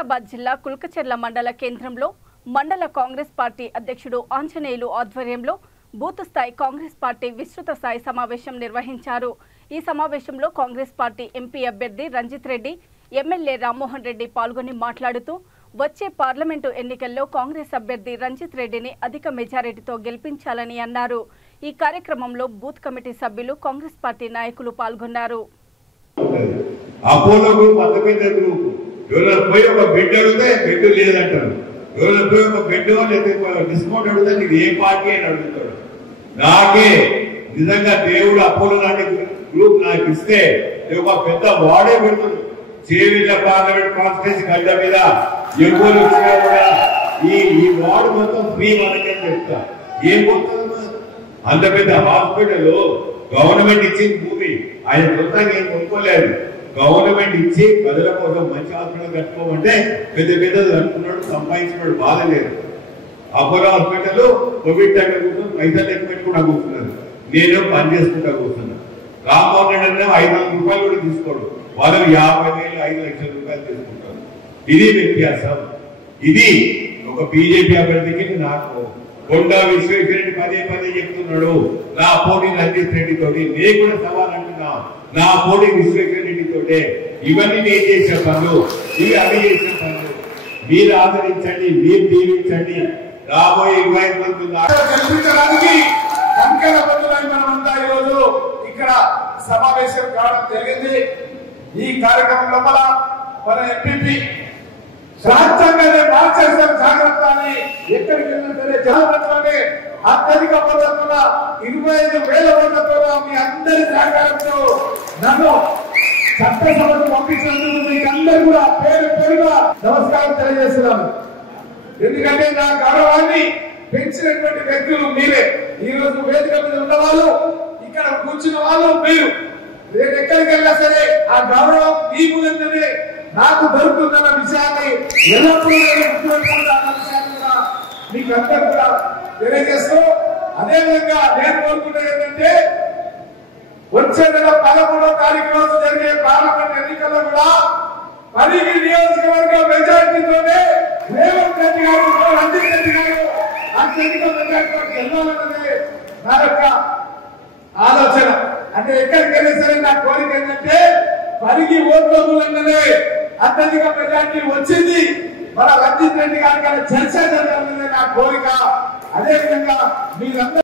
వికారాబాద్ జిల్లా కుల్కచెర్ల మండల కేంద్రంలో మండల కాంగ్రెస్ పార్టీ అధ్యక్షుడు ఆంజనేయులు ఆధ్వర్యంలో బూత్ స్థాయి కాంగ్రెస్ పార్టీ విస్తృత స్థాయి సమావేశం నిర్వహించారు। ఈ సమావేశంలో కాంగ్రెస్ పార్టీ ఎంపీ అభ్యర్థి రంజిత్ రెడ్డి, ఎమ్మెల్యే రామ్మోహన్ రెడ్డి పాల్గొని మాట్లాడుతూ వచ్చే పార్లమెంటు ఎన్నికల్లో కాంగ్రెస్ అభ్యర్థి రంజిత్ రెడ్డిని అధిక మెజారిటీతో గెలిపించాలని అన్నారు। ఈ కార్యక్రమంలో బూత్ కమిటీ సభ్యులు, కాంగ్రెస్ పార్టీ నాయకులు పాల్గొన్నారు। అపోలో గ్రూప్ అంత పెద్ద గ్రూప్ ఎవరైనా పోయి ఒక బెడ్ అడిగితే బెడ్ లేదంటారు, ఎవరైనా పోయి ఒక బెడ్ లేకపోతే డిస్కౌంట్ అడిగితే నీకు ఏ పార్టీ అని అడుగుతాడు। నాకే నిజంగా దేవుడు అపోలో లాంటి గ్రూప్ నాకు ఇస్తే ఒక పెద్ద వాడే పెడుతుంది। చేవిల పార్లమెంట్ కాన్స్టిట్యూన్సీ గడ్డ మీద ఎవరు వచ్చినా కూడా ఈ వార్డు మొత్తం ఫ్రీ మనకే చెప్తా। ఏం పోతుంది అంత పెద్ద హాస్పిటల్ గవర్నమెంట్ ఇచ్చింది భూమి, ఆయన సొంతంగా ఏం కొనుక్కోలేదు, గవర్నమెంట్ ఇచ్చి ప్రజల కోసం మంచి హాస్పిటల్ కట్టుకోమంటే పెద్ద పెద్దది కట్టుకున్నాడు, సంపాదించినాడు, బాధ లేదు। అపోలో హాస్పిటల్ కోవిడ్ టైం కూర్చొని పైసలు ఎక్కువ కూడా కూర్చున్నారు, నేను పని చేసుకుంటా కూర్చున్నాను। రామ్మోహన్ రెడ్డి 500 రూపాయలు కూడా తీసుకోడు, వాళ్ళు 50,000 5 లక్షల రూపాయలు తీసుకుంటారు। ఇది వ్యత్యాసం। ఇది ఒక బీజేపీ అభ్యర్థికి నాకు కొండా విశ్వేశ్వరరెడ్డి పదే పదే చెప్తున్నాడు, నా పోటీ రంజిత్ రెడ్డి తోటి, నేను కూడా సవాల్ అంటున్నా, నా పోటీ విశ్వేశ్వరరెడ్డి తోటే। ఇవన్నీ నేను చేసే పనులు, ఇవి అవి చేసే పనులు, మీరు ఆదరించండి, మీరు దీవించండి। రాబోయే 25 మంది కల్పించడానికి కంకణబద్ధులై మనమంతా ఈరోజు ఇక్కడ సమావేశం కావడం జరిగింది। ఈ కార్యక్రమం లోపల మన ఎంపీ రాజ్యాంగాన్ని మార్చేస్తారు జాగ్రత్త అని ఎక్కడికి వెళ్ళినా సరే జాగ్రత్తలోనే అత్యధిక ఓట్లతో 25,000 ఓట్లతో మీ అందరి సహకారంతో నన్ను చట్టసభకు పంపించినందుకు మీకు అందరూ కూడా పేరు పేరుగా నమస్కారం తెలియజేస్తున్నాను। ఎందుకంటే నా గౌరవాన్ని పెంచినటువంటి వ్యక్తులు మీరే, ఈ రోజు వేదిక మీద ఉన్న వాళ్ళు, ఇక్కడ కూర్చున్న వాళ్ళు మీరు, నేను ఎక్కడికి వెళ్ళినా సరే ఆ గౌరవం మీ మూలంగానే నాకు దొరుకుతుందన్న విషయాన్ని ఎల్లప్పుడూ మీకు అందరూ కూడా తెలియజేస్తూ, అదేవిధంగా నేను కోరుకునేది ఏంటంటే వచ్చే నెల 13వ తారీఖు రోజు జరిగే పార్లమెంట్ ఎన్నికల్లో కూడా 10 నియోజకవర్గ మెజార్టీతోనే రేవంత్ రెడ్డి గారు, రంజిత్ రెడ్డి గారు అత్యధిక మెజార్టీతో గెలవాలన్నదే నా యొక్క ఆలోచన। అంటే ఎక్కడికి వెళ్ళినా సరే నా కోరిక ఏంటంటే 10 ఓట్ల మూలంగానే అత్యధిక మెజార్టీ వచ్చింది, మన రంజిత్ రెడ్డి గారి చర్చ జరగాలన్నదే నా కోరిక। అదేవిధంగా మీరందరూ